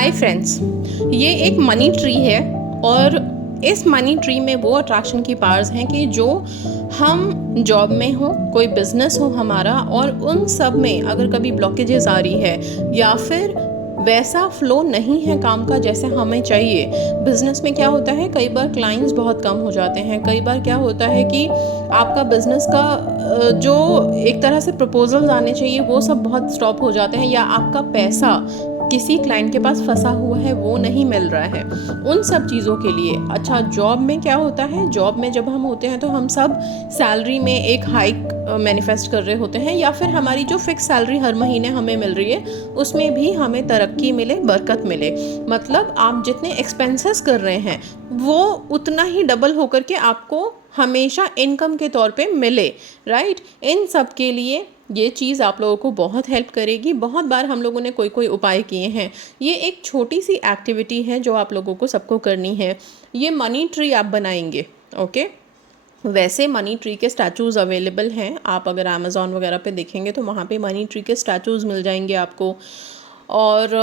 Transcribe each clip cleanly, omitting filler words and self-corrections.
Hi friends, ये एक money tree है और इस मनी ट्री में वो अट्रैक्शन की पावर्स हैं कि जो हम जॉब में हो, कोई बिजनेस हो हमारा, और उन सब में अगर कभी ब्लॉकेजेस आ रही है या फिर वैसा फ्लो नहीं है काम का जैसे हमें चाहिए। बिजनेस में क्या होता है, कई बार क्लाइंट्स बहुत कम हो जाते हैं। कई बार क्या होता है कि आपका बिजनेस का जो एक तरह से प्रपोजल्स आने चाहिए वो सब बहुत स्टॉप हो जाते हैं, या आपका पैसा किसी क्लाइंट के पास फंसा हुआ है वो नहीं मिल रहा है। उन सब चीज़ों के लिए अच्छा, जॉब में क्या होता है, जॉब में जब हम होते हैं तो हम सब सैलरी में एक हाइक मैनिफेस्ट कर रहे होते हैं, या फिर हमारी जो फिक्स सैलरी हर महीने हमें मिल रही है उसमें भी हमें तरक्की मिले, बरकत मिले। मतलब आप जितने एक्सपेंसेस कर रहे हैं वो उतना ही डबल होकर के आपको हमेशा इनकम के तौर पे मिले, राइट। इन सब के लिए ये चीज़ आप लोगों को बहुत हेल्प करेगी। बहुत बार हम लोगों ने कोई कोई उपाय किए हैं। ये एक छोटी सी एक्टिविटी है जो आप लोगों को सबको करनी है। ये मनी ट्री आप बनाएंगे, ओके। वैसे मनी ट्री के स्टैचूज़ अवेलेबल हैं, आप अगर अमेज़ॉन वगैरह पे देखेंगे तो वहाँ पे मनी ट्री के स्टैचूज़ मिल जाएंगे आपको। और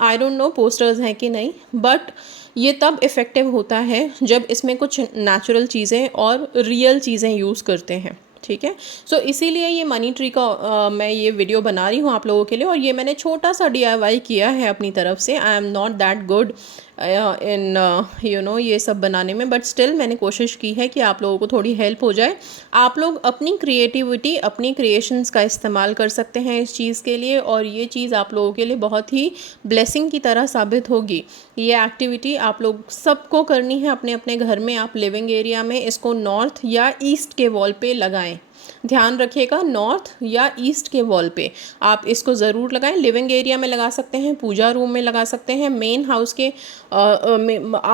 आई डोंट नो पोस्टर्स हैं कि नहीं, बट ये तब इफ़ेक्टिव होता है जब इसमें कुछ नेचुरल चीज़ें और रियल चीज़ें यूज़ करते हैं, ठीक है। सो इसीलिए ये मनी ट्री का मैं ये वीडियो बना रही हूँ आप लोगों के लिए। और ये मैंने छोटा सा DIY किया है अपनी तरफ से। I am not that good in ये सब बनाने में, बट स्टिल मैंने कोशिश की है कि आप लोगों को थोड़ी हेल्प हो जाए। आप लोग अपनी क्रिएटिविटी, अपनी क्रिएशंस का इस्तेमाल कर सकते हैं इस चीज़ के लिए, और ये चीज़ आप लोगों के लिए बहुत ही ब्लेसिंग की तरह साबित होगी। ये एक्टिविटी आप लोग सबको करनी है अपने अपने घर में। आप लिविंग एरिया में इसको नॉर्थ या ईस्ट के वॉल पे लगाएं। ध्यान रखिएगा, नॉर्थ या ईस्ट के वॉल पे आप इसको ज़रूर लगाएं। लिविंग एरिया में लगा सकते हैं, पूजा रूम में लगा सकते हैं, मेन हाउस के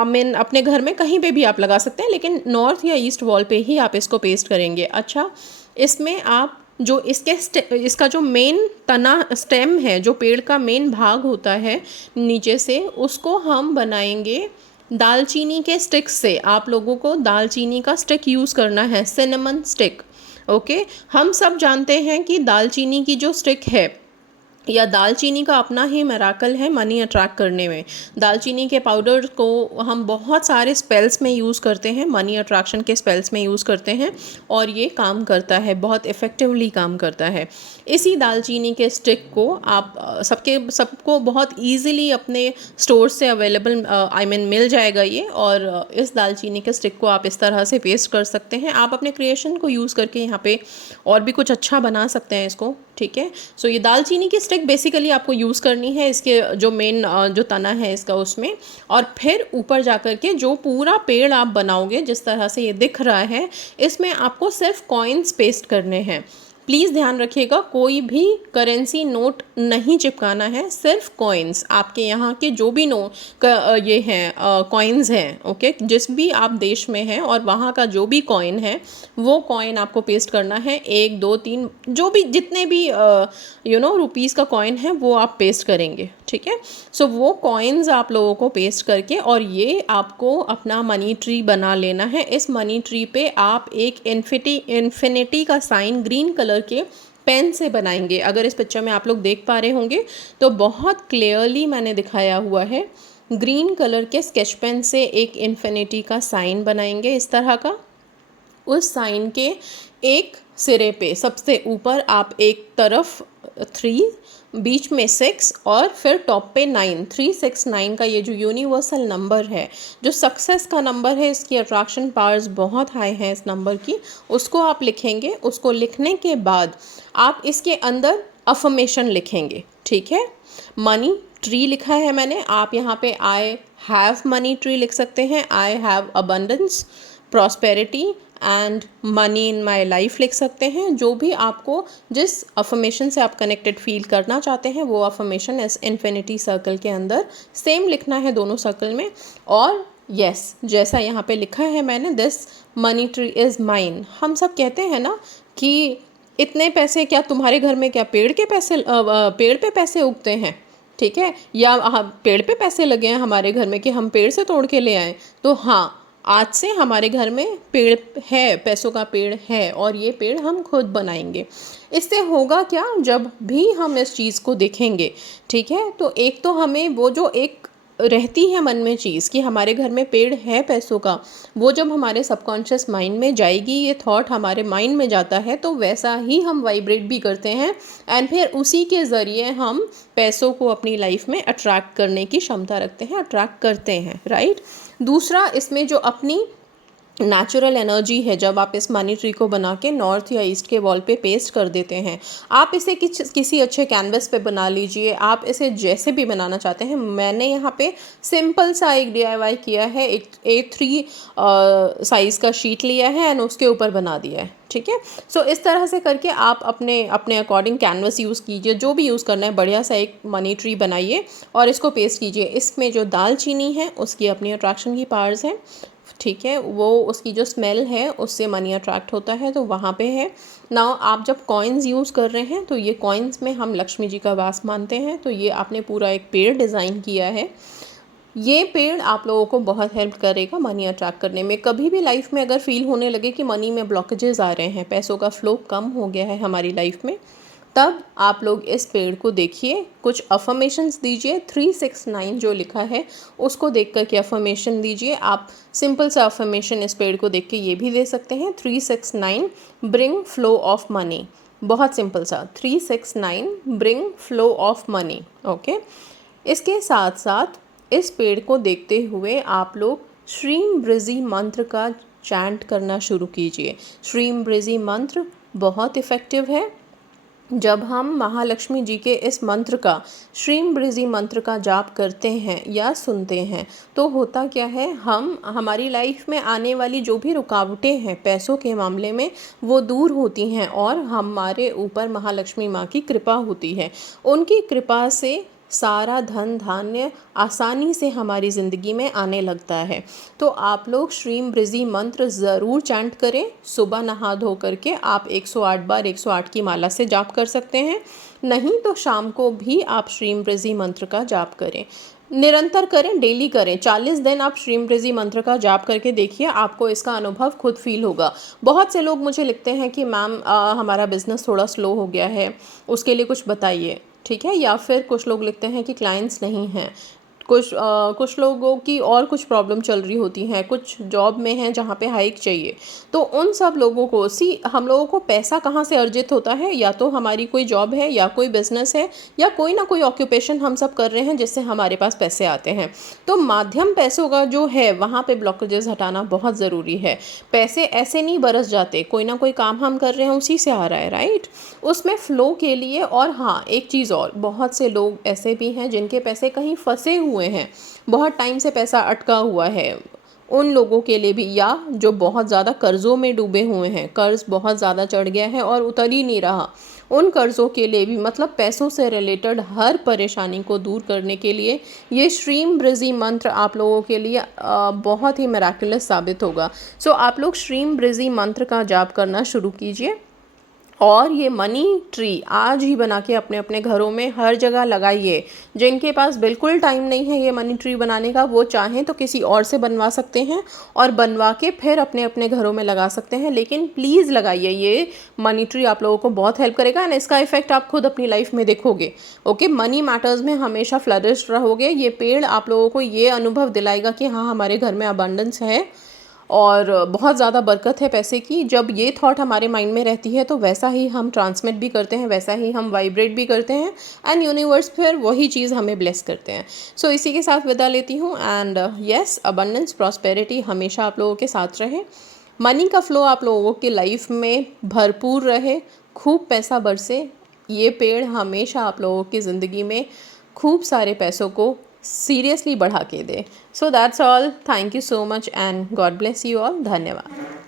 मेन अपने घर में कहीं पे भी आप लगा सकते हैं, लेकिन नॉर्थ या ईस्ट वॉल पे ही आप इसको पेस्ट करेंगे। अच्छा, इसमें आप जो इसका जो मेन तना स्टेम है, जो पेड़ का मेन भाग होता है नीचे से, उसको हम बनाएंगे दालचीनी के स्टिक से। आप लोगों को दालचीनी का स्टिक यूज़ करना है, सिनेमन स्टिक, ओके। हम सब जानते हैं कि दालचीनी की जो स्टिक है, या दालचीनी का अपना ही मिराकल है मनी अट्रैक्ट करने में। दालचीनी के पाउडर को हम बहुत सारे स्पेल्स में यूज़ करते हैं, मनी अट्रैक्शन के स्पेल्स में यूज़ करते हैं, और ये काम करता है, बहुत इफ़ेक्टिवली काम करता है। इसी दालचीनी के स्टिक को आप सबको बहुत ईजिली अपने स्टोर से अवेलेबल मिल जाएगा ये। और इस दालचीनी के स्टिक को आप इस तरह से पेस्ट कर सकते हैं। आप अपने क्रिएशन को यूज़ करके यहाँ पे और भी कुछ अच्छा बना सकते हैं इसको, ठीक है। सो ये दालचीनी की स्टिक बेसिकली आपको यूज़ करनी है इसके जो मेन जो तना है इसका उसमें। और फिर ऊपर जाकर के जो पूरा पेड़ आप बनाओगे जिस तरह से ये दिख रहा है, इसमें आपको सिर्फ कॉइन्स पेस्ट करने हैं। प्लीज़ ध्यान रखिएगा, कोई भी करेंसी नोट नहीं चिपकाना है, सिर्फ कॉइन्स। आपके यहाँ के जो भी ये हैं कॉइन्स हैं, ओके, जिस भी आप देश में हैं और वहाँ का जो भी कॉइन है वो कॉइन आपको पेस्ट करना है। 1 2 3 जो भी जितने भी रुपीज़ का कॉइन है वो आप पेस्ट करेंगे, ठीक है। सो वो कॉइन्स आप लोगों को पेस्ट करके, और ये आपको अपना मनी ट्री बना लेना है। इस मनी ट्री पे आप एक इन्फिनिटी का साइन ग्रीन कलर के पेन से बनाएंगे। अगर इस पिक्चर में आप लोग देख पा रहे होंगे तो बहुत क्लियरली मैंने दिखाया हुआ है। ग्रीन कलर के स्केच पेन से एक इन्फिनिटी का साइन बनाएंगे इस तरह का। उस साइन के एक सिरे पे सबसे ऊपर आप एक तरफ 3, बीच में 6 और फिर टॉप पे 9, 369 का ये जो यूनिवर्सल नंबर है, जो सक्सेस का नंबर है, इसकी अट्रैक्शन पावर्स बहुत हाई हैं इस नंबर की, उसको आप लिखेंगे। उसको लिखने के बाद आप इसके अंदर अफर्मेशन लिखेंगे, ठीक है। मनी ट्री लिखा है मैंने, आप यहाँ पे आई हैव मनी ट्री लिख सकते हैं, I have abundance, prosperity and money in my life लिख सकते हैं। जो भी आपको जिस अफर्मेशन से आप कनेक्टेड फील करना चाहते हैं वो अफर्मेशन इस इन्फिनिटी सर्कल के अंदर सेम लिखना है दोनों सर्कल में। और यस, जैसा यहाँ पे लिखा है मैंने, this money tree is mine. हम सब कहते हैं ना कि इतने पैसे, क्या तुम्हारे घर में क्या पेड़ पे पैसे उगते हैं, ठीक है, या पेड़ पे पैसे लगे हैं हमारे घर में कि हम पेड़ से तोड़ के ले आएँ। तो हाँ, आज से हमारे घर में पेड़ है, पैसों का पेड़ है और ये पेड़ हम खुद बनाएंगे। इससे होगा क्या, जब भी हम इस चीज़ को देखेंगे, ठीक है, तो एक तो हमें वो जो एक रहती है मन में चीज़ कि हमारे घर में पेड़ है पैसों का, वो जब हमारे सबकॉन्शियस माइंड में जाएगी, ये थॉट हमारे माइंड में जाता है, तो वैसा ही हम वाइब्रेट भी करते हैं एंड फिर उसी के ज़रिए हम पैसों को अपनी लाइफ में अट्रैक्ट करने की क्षमता रखते हैं, अट्रैक्ट करते हैं, राइट। दूसरा, इसमें जो अपनी नेचुरल एनर्जी है, जब आप इस मनी ट्री को बना के नॉर्थ या ईस्ट के वॉल पे पेस्ट कर देते हैं, आप इसे किसी अच्छे कैनवस पे बना लीजिए, आप इसे जैसे भी बनाना चाहते हैं। मैंने यहाँ पे सिंपल सा एक DIY किया है, एक A3 साइज़ का शीट लिया है एंड उसके ऊपर बना दिया है, ठीक है। सो इस तरह से करके आप अपने अपने अकॉर्डिंग कैनवस यूज़ कीजिए, जो भी यूज़ करना है, बढ़िया सा एक मनी ट्री बनाइए और इसको पेस्ट कीजिए। इसमें जो दालचीनी है उसकी अपनी अट्रैक्शन की पावर्स हैं, ठीक है, वो उसकी जो स्मेल है उससे मनी अट्रैक्ट होता है, तो वहाँ पे है ना। आप जब कॉइन्स यूज़ कर रहे हैं तो ये कॉइन्स में हम लक्ष्मी जी का वास मानते हैं, तो ये आपने पूरा एक पेड़ डिज़ाइन किया है। ये पेड़ आप लोगों को बहुत हेल्प करेगा मनी अट्रैक्ट करने में। कभी भी लाइफ में अगर फील होने लगे कि मनी में ब्लॉकेजेस आ रहे हैं, पैसों का फ्लो कम हो गया है हमारी लाइफ में, तब आप लोग इस पेड़ को देखिए, कुछ अफर्मेशंस दीजिए। 369 जो लिखा है उसको देख कर के अफर्मेशन दीजिए। आप सिंपल सा अफर्मेशन इस पेड़ को देख के ये भी दे सकते हैं, 369 ब्रिंग फ्लो ऑफ मनी। बहुत सिंपल सा, 369 bring flow of money, okay. इसके साथ साथ इस पेड़ को देखते हुए आप लोग श्रीम ब्रिजी मंत्र का चैंट करना शुरू कीजिए। श्रीम ब्रिजी मंत्र बहुत इफ़ेक्टिव है। जब हम महालक्ष्मी जी के इस मंत्र का, श्रीम ब्रिजी मंत्र का जाप करते हैं या सुनते हैं, तो होता क्या है, हम हमारी लाइफ में आने वाली जो भी रुकावटें हैं पैसों के मामले में, वो दूर होती हैं और हमारे ऊपर महालक्ष्मी माँ की कृपा होती है। उनकी कृपा से सारा धन धान्य आसानी से हमारी ज़िंदगी में आने लगता है। तो आप लोग श्रीम ब्रिजी मंत्र ज़रूर चैंट करें। सुबह नहा धो करके आप 108 बार 108 की माला से जाप कर सकते हैं, नहीं तो शाम को भी आप श्रीम ब्रिजी मंत्र का जाप करें। निरंतर करें, डेली करें। 40 दिन आप श्रीम ब्रिजी मंत्र का जाप करके देखिए, आपको इसका अनुभव खुद फील होगा। बहुत से लोग मुझे लिखते हैं कि मैम हमारा बिज़नेस थोड़ा स्लो हो गया है, उसके लिए कुछ बताइए, ठीक है। या फिर कुछ लोग लिखते हैं कि क्लाइंट्स नहीं हैं, कुछ लोगों की और कुछ प्रॉब्लम चल रही होती हैं, कुछ जॉब में हैं जहाँ पे हाइक चाहिए। तो उन सब लोगों को हम लोगों को पैसा कहाँ से अर्जित होता है, या तो हमारी कोई जॉब है या कोई बिज़नेस है या कोई ना कोई ऑक्यूपेशन हम सब कर रहे हैं जिससे हमारे पास पैसे आते हैं। तो माध्यम पैसों का जो है वहाँ पे ब्लॉकेजेस हटाना बहुत ज़रूरी है। पैसे ऐसे नहीं बरस जाते, कोई ना कोई काम हम कर रहे हैं उसी से आ रहा है, राइट। उसमें फ़्लो के लिए, और हाँ एक चीज़ और, बहुत से लोग ऐसे भी हैं जिनके पैसे कहीं फंसे हुए हैं, बहुत टाइम से पैसा अटका हुआ है, उन लोगों के लिए भी, या जो बहुत ज़्यादा कर्ज़ों में डूबे हुए हैं, कर्ज़ बहुत ज़्यादा चढ़ गया है और उतर ही नहीं रहा, उन कर्ज़ों के लिए भी, मतलब पैसों से रिलेटेड हर परेशानी को दूर करने के लिए ये श्रीम ब्रिजी मंत्र आप लोगों के लिए बहुत ही मिराकुलस साबित होगा। सो आप लोग श्रीम ब्रिजी मंत्र का जाप करना शुरू कीजिए और ये मनी ट्री आज ही बना के अपने अपने घरों में हर जगह लगाइए। जिनके पास बिल्कुल टाइम नहीं है ये मनी ट्री बनाने का, वो चाहें तो किसी और से बनवा सकते हैं और बनवा के फिर अपने अपने घरों में लगा सकते हैं, लेकिन प्लीज़ लगाइए। ये मनी ट्री आप लोगों को बहुत हेल्प करेगा एंड इसका इफेक्ट आप खुद अपनी लाइफ में देखोगे, ओके। मनी मैटर्स में हमेशा फ्लरिश रहोगे। ये पेड़ आप लोगों को ये अनुभव दिलाएगा कि हाँ, हमारे घर में अबंडेंस है और बहुत ज़्यादा बरकत है पैसे की। जब ये थॉट हमारे माइंड में रहती है तो वैसा ही हम ट्रांसमिट भी करते हैं, वैसा ही हम वाइब्रेट भी करते हैं एंड यूनिवर्स फिर वही चीज़ हमें ब्लेस करते हैं। सो इसी के साथ विदा लेती हूँ एंड यस, अबंडेंस प्रॉस्पेरिटी हमेशा आप लोगों के साथ रहे, मनी का फ्लो आप लोगों की लाइफ में भरपूर रहे, खूब पैसा बरसे। ये पेड़ हमेशा आप लोगों की ज़िंदगी में खूब सारे पैसों को सीरियसली बढ़ा के दे। So that's all, thank you so much and God bless you all. धन्यवाद।